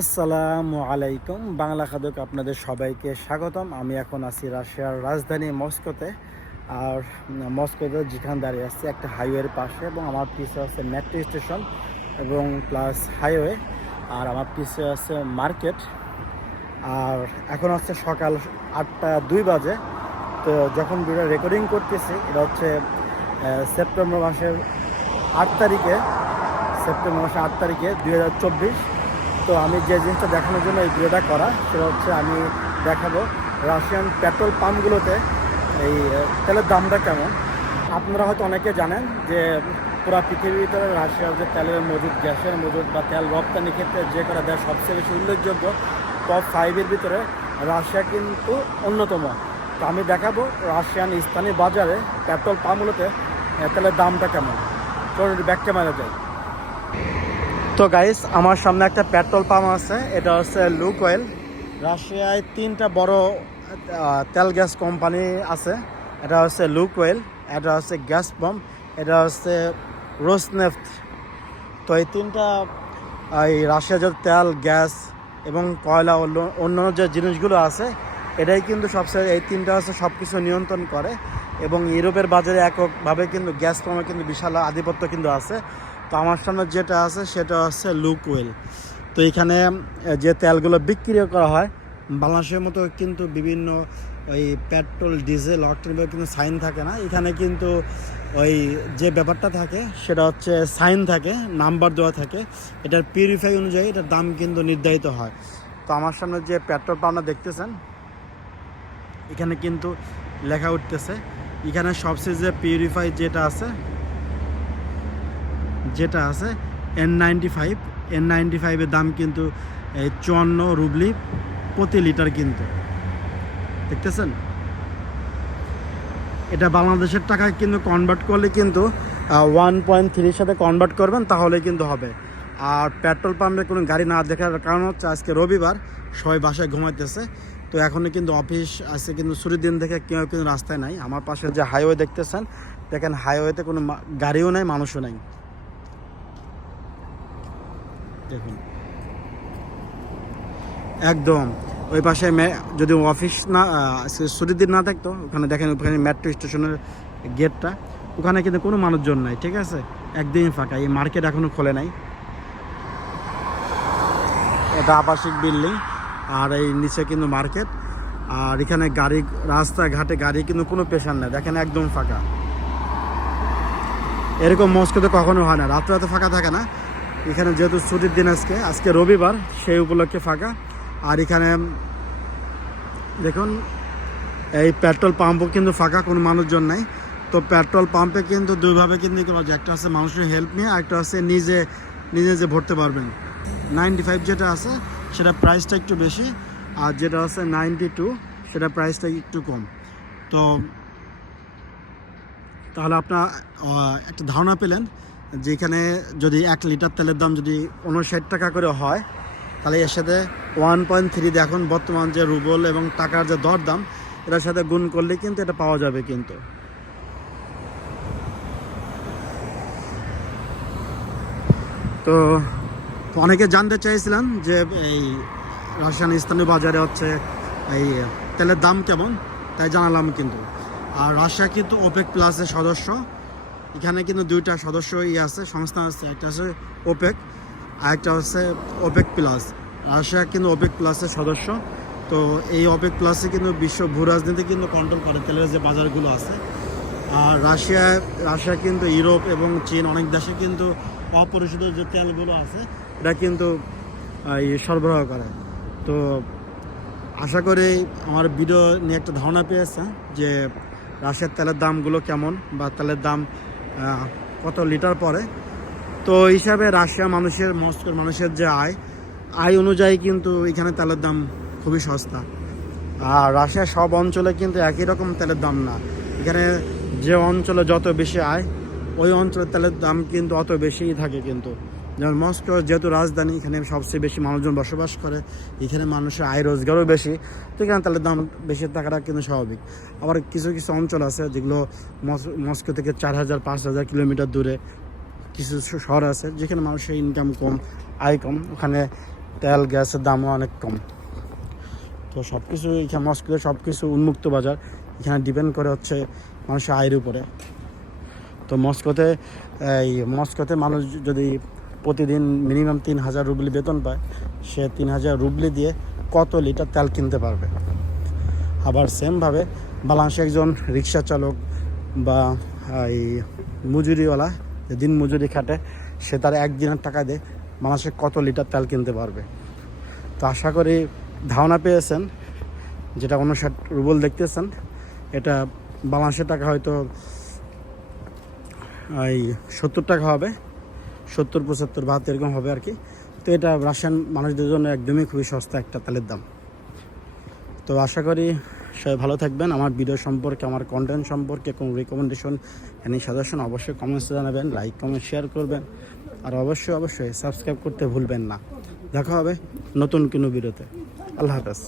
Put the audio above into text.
আসসালামু আলাইকুম। বাংলা খাদক আপনাদের সবাইকে স্বাগতম। আমি এখন আছি রাশিয়ার রাজধানী মস্কোতে। আর মস্কোতে যেখানে দাঁড়িয়ে আসছি একটা হাইওয়ের পাশে এবং আমার পিছে আছে মেট্রো স্টেশন এবং প্লাস হাইওয়ে। আর আমার পিছে আছে মার্কেট। আর এখন হচ্ছে সকাল আটটা দুই বাজে। তো যখন ভিডিও রেকর্ডিং করতেছি, এটা হচ্ছে সেপ্টেম্বর মাসের আট তারিখে। সেপ্টেম্বর মাসের আট তারিখে দুই হাজার চব্বিশ। তো আমি যে জিনিসটা দেখানোর জন্য এই ভিডিওটা করা, সেটা হচ্ছে আমি দেখাবো রাশিয়ান পেট্রোল পাম্পগুলোতে এই তেলের দামটা কেমন? আপনারা হয়তো অনেকে জানেন যে পুরো পৃথিবীর ভিতরে রাশিয়ার যে তেলের মজুদ, গ্যাসের মজুদ বা তেল রপ্তানি ক্ষেত্রে যে কটা দেশ সবচেয়ে বেশি উল্লেখযোগ্য টপ ফাইভের ভিতরে রাশিয়া কিন্তু অন্যতম। তো আমি দেখাবো রাশিয়ান স্থানীয় বাজারে পেট্রোল পাম্পগুলোতে তেলের দামটা কেমন। চলুন ব্যাক ক্যামেরা যায় তো গাইস আমার সামনে একটা পেট্রোল পাম্প আছে, এটা হচ্ছে লুক অয়েল রাশিয়ায় তিনটা বড় তেল গ্যাস কোম্পানি আছে, এটা হচ্ছে লুক অয়েল এটা হচ্ছে গ্যাস পাম্প, এটা হচ্ছে রোসনেফট তো এই তিনটা এই রাশিয়া যে তেল, গ্যাস এবং কয়লা অন্য- অন্যান্য যে জিনিসগুলো আছে, এটাই কিন্তু সবচেয়ে, এই তিনটা হচ্ছে সব কিছু নিয়ন্ত্রণ করে এবং ইউরোপের বাজারে এককভাবে কিন্তু গ্যাস পাম্পের কিন্তু বিশাল আধিপত্য কিন্তু আছে। তো আমার সামনে যেটা আছে সেটা হচ্ছে লুক ওয়েল তো এখানে যে তেলগুলো বিক্রি করা হয়, বাংলাদেশের মতো কিন্তু বিভিন্ন ওই পেট্রোল, ডিজেল অক্টেনভাবে কিন্তু সাইন থাকে না। এখানে কিন্তু ওই যে ব্যাপারটা থাকে, সেটা হচ্ছে সাইন থাকে নাম্বার দেওয়া থাকে। এটার পিউরিফাই অনুযায়ী এটার দাম কিন্তু নির্ধারিত হয়। তো আমার সামনে যে পেট্রোল পাম্পটা দেখতেছেন, এখানে কিন্তু লেখা উঠতেছে। এখানে সবচেয়ে যে পিউরিফাই যেটা আছে যেটা আছে N ninety five N ninety ফাইভের দাম কিন্তু চুয়ান্ন রুবলি প্রতি লিটার কিন্তু। দেখতেছেন? এটা বাংলাদেশের টাকায় কিন্তু কনভার্ট করলে কিন্তু ওয়ান পয়েন্ট থ্রির সাথে কনভার্ট করবেন, তাহলে কিন্তু হবে। আর পেট্রোল পাম্পে কোনো গাড়ি না দেখার কারণ হচ্ছে, আজকে রবিবার, সবাই বাসায় ঘুমাইতেছে। তো এখনও কিন্তু অফিস আছে কিন্তু ছুটির দিন থেকে কেউ কিন্তু রাস্তায় নাই। আমার পাশে যে হাইওয়ে দেখতেছেন, দেখেন হাইওয়েতে কোনো গাড়িও নাই, মানুষও নাই। দেখুন। একদম। ওই পাশে যদি অফিস না ছুটির দিন না থাকতো, ওখানে দেখেন ওখানে মেট্রো স্টেশনের গেটটা ওখানে কিন্তু কোনো মানুষজন নাই, ঠিক আছে? একদিনই ফাঁকা, এই মার্কেট এখনও খোলে নাই। এটা আবাসিক বিল্ডিং আর এই নিচে কিন্তু মার্কেট আর এখানে গাড়ি, রাস্তাঘাটে গাড়ি কিন্তু কোনো পেশার নেই, দেখেন একদম ফাঁকা। এরকম মস্কোতে কখনো হয় না, রাত্রে রাতে ফাঁকা থাকে না। এখানে যেহেতু ছুটির দিন আজকে আজকে রবিবার, সেই উপলক্ষে ফাঁকা। আর এখানে, দেখুন, এই পেট্রোল পাম্পও কিন্তু ফাঁকা, কোনো মানুষজন নাই। তো পেট্রোল পাম্পে কিন্তু দুইভাবে কিন্তু একটা হচ্ছে মানুষের হেল্প নিয়ে একটা হচ্ছে নিজে নিজে যে ভরতে পারবেন। নাইনটি ফাইভ যেটা আছে, সেটা প্রাইসটা একটু বেশি, আর যেটা আছে নাইনটি টু, সেটা প্রাইসটা একটু কম। তো, তাহলে আপনার একটা ধারণা পেলেন যে এখানে যদি এক লিটার তেলের দাম যদি উনষাট টাকা করে হয়, তাহলে এর সাথে ওয়ান পয়েন্ট থ্রি এখন বর্তমান যে রুবল এবং টাকার যে দর দাম এটার সাথে গুণ করলে কিন্তু এটা পাওয়া যাবে কিন্তু। তো অনেকে জানতে চাইছিলেন যে এই রাশিয়ান স্থানীয় বাজারে হচ্ছে এই তেলের দাম কেমন, তাই জানালাম কিন্তু। আর রাশিয়া কিন্তু ওপেক প্লাসের সদস্য। এখানে কিন্তু দুইটা সদস্য ই আছে, সংস্থা আছে, একটা আছে ওপেক আর একটা হচ্ছে ওপেক প্লাস রাশিয়া কিন্তু ওপেক প্লাসের সদস্য। তো এই ওপেক প্লাসে কিন্তু বিশ্ব ভূ রাজনীতি কিন্তু কন্ট্রোল করে তেলের যে বাজারগুলো আছে। আর রাশিয়া রাশিয়া কিন্তু ইউরোপ এবং চীন অনেক দেশে কিন্তু অপরিশোধিত যে তেলগুলো আছে, এটা কিন্তু সরবরাহ করে। তো আশা করি আমার ভিডিও নিয়ে একটা ধারণা পেয়েছে যে রাশিয়ার তেলের দামগুলো কেমন বা তেলের দাম কত লিটার পরে। তো হিসাবে রাশিয়া মানুষের মস্কোর মানুষের যে আয় আয় অনুযায়ী কিন্তু এখানে তেলের দাম খুবই সস্তা। আর রাশিয়ার সব অঞ্চলে কিন্তু একই রকম তেলের দাম না। এখানে যে অঞ্চলে যত বেশি আয়, ওই অঞ্চলের তেলের দাম কিন্তু অত বেশিই থাকে কিন্তু। যেমন মস্কো যেহেতু রাজধানী, এখানে সবচেয়ে বেশি মানুষজন বসবাস করে, এখানে মানুষের আয় রোজগারও বেশি, তো এখানে তেলের দাম বেশি থাকাটা কিন্তু স্বাভাবিক। আবার কিছু কিছু অঞ্চল আছে যেগুলো মস- মস্কো থেকে চার হাজার, পাঁচ হাজার কিলোমিটার দূরে কিছু শহর আছে যেখানে মানুষের ইনকাম কম, আয় কম, ওখানে তেল, গ্যাসের দামও অনেক কম। তো সব কিছু এখানে মস্কোতে সব কিছু উন্মুক্ত বাজার, এখানে ডিপেন্ড করে হচ্ছে মানুষের আয়ের উপরে। তো মস্কোতে, এই মস্কোতে মানুষ যদি প্রতিদিন মিনিমাম তিন হাজার রুবলি বেতন পায়। সে তিন হাজার রুবলি দিয়ে কত লিটার তেল কিনতে পারবে? আবার সেমভাবে বালাংশে একজন রিক্সা চালক বা, এই মজুরিওয়ালা যে দিন মজুরি খাটে, সে তার একদিনের টাকা দিয়ে মানুষে কত লিটার তেল কিনতে পারবে? তো আশা করি ধারণা পেয়েছেন, যেটা উনষাট রুবল দেখতেছেন, এটা বাংলাদেশের টাকা হয়তো, এই সত্তর টাকা হবে। সত্তর, পঁচাত্তর, বাহাত্তর এরকম হবে আর কি। তো এটা রাশিয়ান মানুষদের জন্য একদমই খুবই সস্তা একটা তেলের দাম। তো আশা করি সবাই ভালো থাকবেন। আমার ভিডিও সম্পর্কে, আমার কন্টেন্ট সম্পর্কে কোনো রিকমেন্ডেশন এনি সাজেশন অবশ্যই কমেন্টসে জানাবেন লাইক কমেন্ট শেয়ার করবেন। আর অবশ্যই অবশ্যই সাবস্ক্রাইব করতে ভুলবেন না। দেখা হবে নতুন কোনো ভিডিওতে আল্লাহ হাফেজ।